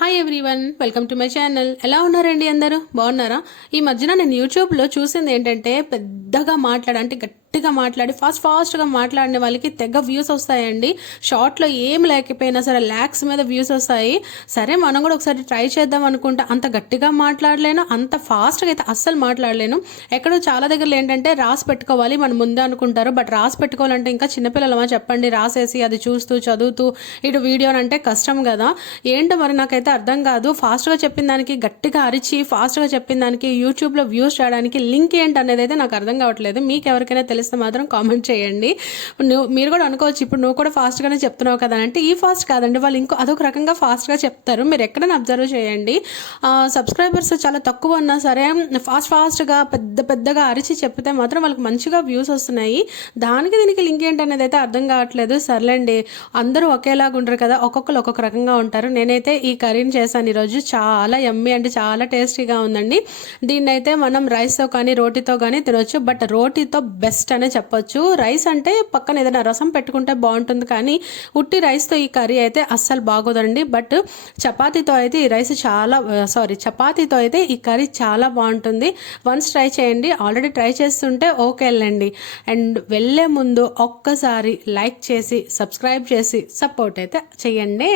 Hi everyone, welcome to my channel. ఎలా ఉన్నారండి? అందరూ బాగున్నారా? ఈ మధ్యన నేను యూట్యూబ్లో చూసింది ఏంటంటే, పెద్దగా అంటే గట్టిగా మాట్లాడి ఫాస్ట్గా మాట్లాడిన వాళ్ళకి తెగ వ్యూస్ వస్తాయండి. షార్ట్లో ఏం లేకపోయినా సరే ల్యాక్స్ మీద వ్యూస్ వస్తాయి. సరే, మనం కూడా ఒకసారి ట్రై చేద్దాం అనుకుంటా. అంత గట్టిగా మాట్లాడలేను, అంత ఫాస్ట్గా అయితే అస్సలు మాట్లాడలేను. ఎక్కడో చాలా దగ్గరలో ఏంటంటే రాసి పెట్టుకోవాలి మనం ముందే అనుకుంటారు. బట్ రాసి పెట్టుకోవాలంటే ఇంకా చిన్నపిల్లలమా చెప్పండి, రాసేసి అది చూస్తూ చదువుతూ ఇటు వీడియో అంటే కష్టం కదా. ఏంటో మరి నాకైతే అర్థం కాదు. ఫాస్ట్గా చెప్పిన దానికి, గట్టిగా అరిచి ఫాస్ట్గా చెప్పిన దానికి, యూట్యూబ్లో వ్యూస్ చేయడానికి లింక్ ఏంటి అనేది అయితే నాకు అర్థం కావట్లేదు. మీకు ఎవరికైనా తెలిస్తే మాత్రం కామెంట్ చేయండి. మీరు కూడా అనుకోవచ్చు, ఇప్పుడు నువ్వు కూడా ఫాస్ట్గానే చెప్తున్నావు కదా అంటే, ఈ ఫాస్ట్ కాదండి, వాళ్ళు ఇంకో అదొక రకంగా ఫాస్ట్గా చెప్తారు. మీరు ఎక్కడైనా అబ్జర్వ్ చేయండి. సబ్స్క్రైబర్స్ చాలా తక్కువ ఉన్నా సరే ఫాస్ట్గా పెద్దగా అరిచి చెప్తే మాత్రం వాళ్ళకి మంచిగా వ్యూస్ వస్తున్నాయి. దీనికి లింక్ ఏంటి అనేది అయితే అర్థం కావట్లేదు. సర్లేండి, అందరూ ఒకేలాగా ఉండరు కదా, ఒక్కొక్కరు ఒక్కొక్క రకంగా ఉంటారు. నేనైతే ఈ కర్రీని చేశాను ఈరోజు. చాలా యమ్మీ అంటే చాలా టేస్టీగా ఉందండి. దీన్ని అయితే మనం రైస్తో కానీ రోటీతో కానీ తినొచ్చు. బట్ రోటీతో బెస్ట్ అనే చెప్పొచ్చు. రైస్ అంటే పక్కన ఏదైనా రసం పెట్టుకుంటే బాగుంటుంది, కానీ ఉట్టి రైస్తో ఈ కర్రీ అయితే అస్సలు బాగోదండి. బట్ చపాతీతో అయితే చపాతీతో అయితే ఈ కర్రీ చాలా బాగుంటుంది. వన్స్ ట్రై చేయండి. ఆల్రెడీ ట్రై చేస్తుంటే ఓకే వెళ్ళండి. అండ్ వెళ్ళే ముందు ఒక్కసారి లైక్ చేసి సబ్స్క్రైబ్ చేసి సపోర్ట్ అయితే చెయ్యండి.